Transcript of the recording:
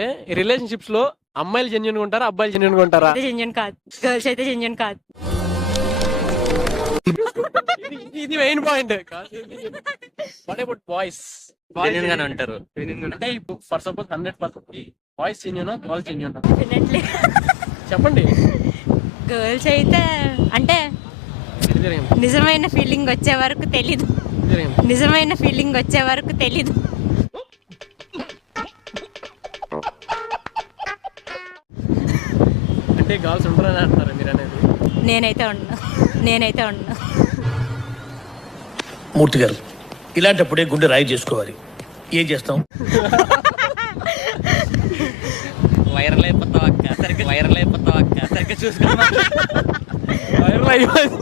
అంటే రిలేషన్షిప్స్ లో అమ్మాయిలు జెన్యున్ గా ఉంటారా, అబ్బాయిలు జెన్యున్ గా ఉంటారా? జెన్యున్ కాదు, గర్ల్స్ అయితే జెన్యున్ కాదు. ఇది main point. What about boys? Genuine గానే ఉంటారు. అంటే ఇప్పుడు for suppose 100% boys genuine, girls genuine definitely చెప్పండి. గర్ల్స్ అయితే అంటే ఇది జరిగింది, నిజమైన ఫీలింగ్ వచ్చే వరకు తెలీదు. ఇది జరిగింది. నిజమైన ఫీలింగ్ వచ్చే వరకు తెలీదు. అంటే గర్ల్స్ ఉంటారని అంటారా మీరు అనేది? నేనైతే ఉన్నా. మూర్తి గారు, ఇలాంటప్పుడే గుండె రాయి చేసుకోవాలి. ఏం చేస్తాం? వైరల్ అయిపోతావు అక్క, సరిగ్గా చూసుకో. వైరల్ అయిపోయింది.